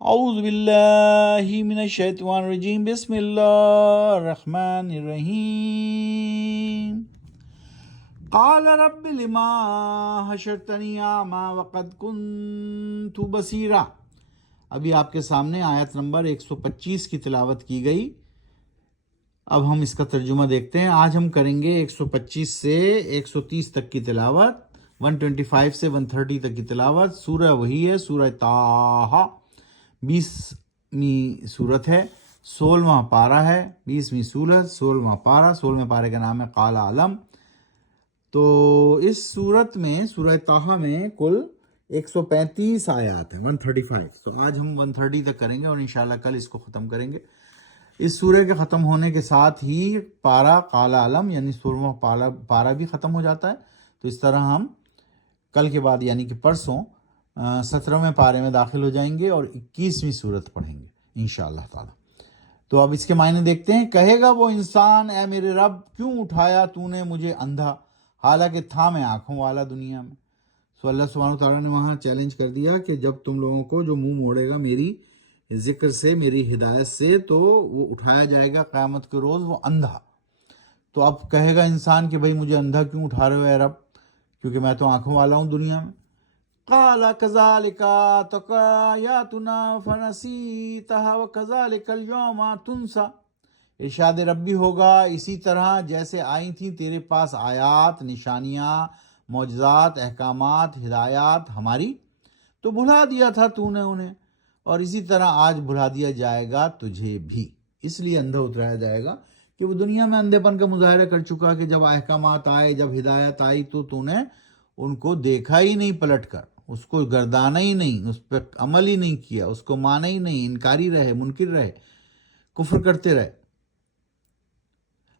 اعوذ باللہ من الشیطان الرجیم بسم اللہ الرحمن الرحیم قال رب لما حشرتنی اعمی وقد کنت بصیرا۔ ابھی آپ کے سامنے آیت نمبر 125 کی تلاوت کی گئی۔ اب ہم اس کا ترجمہ دیکھتے ہیں۔ آج ہم کریں گے 125 سے 130 تک کی تلاوت، 125 سے 130 تک کی تلاوت۔ سورہ وہی ہے، سورہ طٰہٰ، 20ویں صورت ہے، 16واں پارہ ہے، 20ویں صورت، 16واں پارہ، 16ویں پارے کا نام ہے قال علم۔ تو اس صورت میں، سورہ طٰہٰ میں کل 135 آیات ہیں، 135۔ تو آج ہم 130 تک کریں گے اور انشاءاللہ کل اس کو ختم کریں گے۔ اس سورہ کے ختم ہونے کے ساتھ ہی پارہ قال علم یعنی 16واں پارہ بھی ختم ہو جاتا ہے۔ تو اس طرح ہم کل کے بعد یعنی کہ پرسوں 17ویں پارے میں داخل ہو جائیں گے اور 21ویں صورت پڑھیں گے انشاءاللہ تعالی۔ تو اب اس کے معنی دیکھتے ہیں۔ کہے گا وہ انسان، اے میرے رب کیوں اٹھایا تو نے مجھے اندھا، حالانکہ تھا میں آنکھوں والا دنیا میں۔ سو اللہ سبحانہ وتعالیٰ نے وہاں چیلنج کر دیا کہ جب تم لوگوں کو جو منہ موڑے گا میری ذکر سے، میری ہدایت سے، تو وہ اٹھایا جائے گا قیامت کے روز وہ اندھا۔ تو اب کہے گا انسان کہ بھئی مجھے اندھا کیوں اٹھا رہے ہو اے رب، کیونکہ میں تو آنکھوں والا ہوں دنیا میں۔ قال كذلك أتتك آياتنا فنسيتها وكذلك اليوم تنسى۔ ارشاد ربی ہوگا، اسی طرح جیسے آئی تھیں تیرے پاس آیات، نشانیاں، معجزات، احکامات، ہدایات ہماری، تو بھلا دیا تھا تو نے انہیں، اور اسی طرح آج بھلا دیا جائے گا تجھے بھی۔ اس لیے اندھا اترایا جائے گا کہ وہ دنیا میں اندھے پن کا مظاہرہ کر چکا کہ جب احکامات آئے، جب ہدایت آئی تو نے ان کو دیکھا ہی نہیں، پلٹ کر اس کو گردانا ہی نہیں، اس پہ عمل ہی نہیں کیا، اس کو مانا ہی نہیں، انکاری رہے، منکر رہے، کفر کرتے رہے۔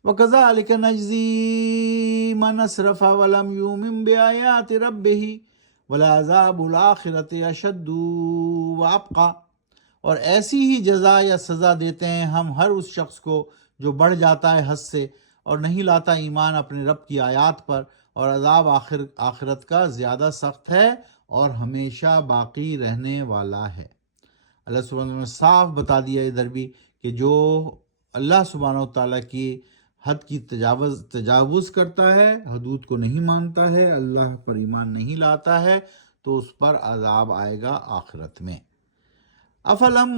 وَكَذَلِكَ نَجْزِي مَنْ أَسْرَفَ وَلَمْ يُؤْمِنْ بِآيَاتِ رَبِّهِ وَلَعَذَابُ الْآخِرَةِ أَشَدُّ وَأَبْقَىٰ۔ اور ایسی ہی جزا یا سزا دیتے ہیں ہم ہر اس شخص کو جو بڑھ جاتا ہے حد سے اور نہیں لاتا ایمان اپنے رب کی آیات پر، اور عذاب آخرت کا زیادہ سخت ہے اور ہمیشہ باقی رہنے والا ہے۔ اللہ سبحانہ وتعالیٰ نے صاف بتا دیا ادھر بھی کہ جو اللہ سبحانہ وتعالیٰ کی حد کی تجاوز کرتا ہے، حدود کو نہیں مانتا ہے، اللہ پر ایمان نہیں لاتا ہے، تو اس پر عذاب آئے گا آخرت میں۔ افلم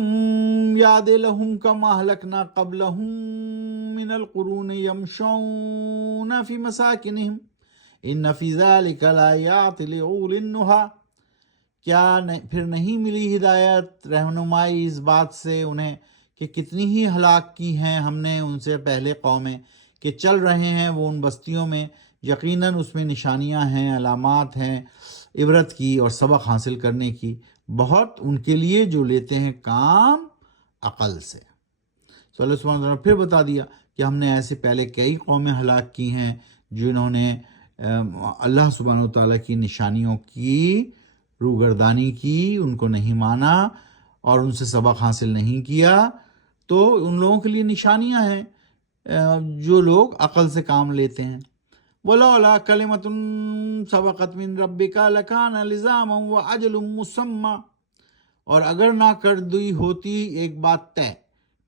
یاد لہم کم اہلکنا قبلہم من القرون یمشون فی مساکنہم ان فی ذلک لآیات لأولی النہی۔ کیا پھر نہیں ملی ہدایت، رہنمائی اس بات سے انہیں کہ کتنی ہی ہلاک کی ہیں ہم نے ان سے پہلے قومیں کہ چل رہے ہیں وہ ان بستیوں میں، یقیناً اس میں نشانیاں ہیں، علامات ہیں عبرت کی اور سبق حاصل کرنے کی، بہت ان کے لیے جو لیتے ہیں کام عقل سے۔ تو اللہ سبحانہ وتعالیٰ نے پھر بتا دیا کہ ہم نے ایسے پہلے کئی قومیں ہلاک کی ہیں جنہوں نے اللہ سبحانہ وتعالیٰ کی نشانیوں کی روگردانی کی، ان کو نہیں مانا اور ان سے سبق حاصل نہیں کیا۔ تو ان لوگوں کے لیے نشانیاں ہیں جو لوگ عقل سے کام لیتے ہیں۔ وَلَوْلَا كَلِمَةٌ سَبَقَتْ مِنْ رَبِّكَ لَكَانَ لِزَامًا وَأَجَلٌ مُّسَمًّى۔ اور اگر نہ کر دی ہوتی ایک بات طے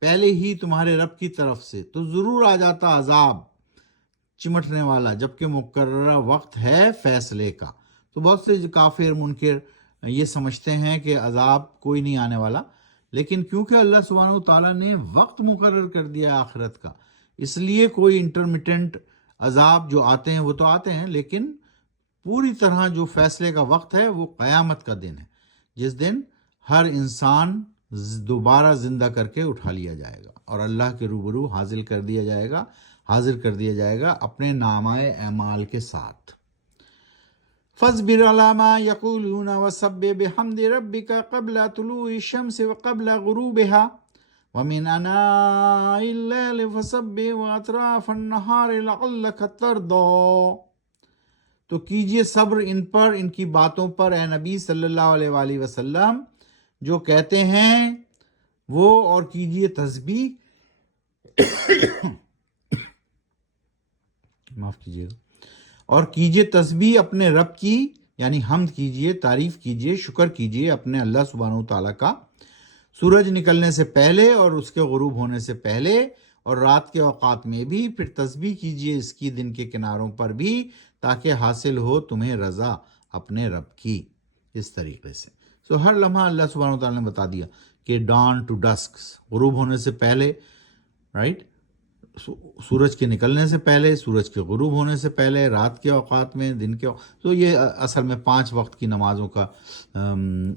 پہلے ہی تمہارے رب کی طرف سے، تو ضرور آ جاتا عذاب چمٹنے والا، جبکہ مقررہ وقت ہے فیصلے کا۔ تو بہت سے کافر منکر یہ سمجھتے ہیں کہ عذاب کوئی نہیں آنے والا، لیکن کیونکہ اللہ سبحانہ وتعالیٰ نے وقت مقرر کر دیا آخرت کا، اس لیے کوئی انٹرمیٹنٹ عذاب جو آتے ہیں وہ تو آتے ہیں، لیکن پوری طرح جو فیصلے کا وقت ہے وہ قیامت کا دن ہے، جس دن ہر انسان دوبارہ زندہ کر کے اٹھا لیا جائے گا اور اللہ کے روبرو حاضر کر دیا جائے گا اپنے نامہ اعمال کے ساتھ۔ فاصبر على ما يقولون وسبح بحمد ربك قبل طلوع الشمس وقبل غروبها ومن آناء الليل فسبح وأطراف النهار لعلك ترضى۔ تو کیجئے صبر ان پر، ان کی باتوں پر اے نبی صلی اللہ علیہ وآلہ وسلم جو کہتے ہیں وہ، اور کیجئے تسبیح معاف کیجئے گا، اور کیجئے تسبیح اپنے رب کی، یعنی حمد کیجئے، تعریف کیجئے، شکر کیجئے اپنے اللہ سبحانہ وتعالیٰ کا سورج نکلنے سے پہلے اور اس کے غروب ہونے سے پہلے اور رات کے اوقات میں بھی، پھر تسبیح کیجئے اس کی دن کے کناروں پر بھی، تاکہ حاصل ہو تمہیں رضا اپنے رب کی. اس طریقے سے ہر لمحہ اللہ سبحانہ وتعالیٰ نے بتا دیا کہ ڈان ٹو ڈسک، غروب ہونے سے پہلے، رائٹ، سورج کے نکلنے سے پہلے، سورج کے غروب ہونے سے پہلے، رات کے اوقات میں، دن کے تو یہ اصل میں 5 وقت کی نمازوں کا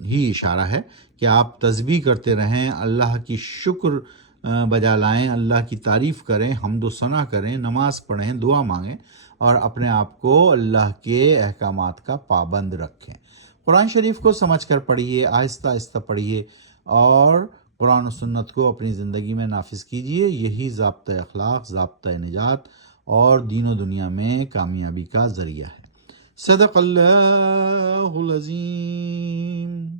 ہی اشارہ ہے کہ آپ تسبیح کرتے رہیں، اللہ کی شکر بجا لائیں، اللہ کی تعریف کریں، حمد و ثنا کریں، نماز پڑھیں، دعا مانگیں اور اپنے آپ کو اللہ کے احکامات کا پابند رکھیں. قرآن شریف کو سمجھ کر پڑھیے، آہستہ آہستہ پڑھیے اور قرآن و سنت کو اپنی زندگی میں نافذ کیجیے. یہی ضابطۂ اخلاق، ضابطۂ نجات اور دین و دنیا میں کامیابی کا ذریعہ ہے. صدق اللہ العظیم.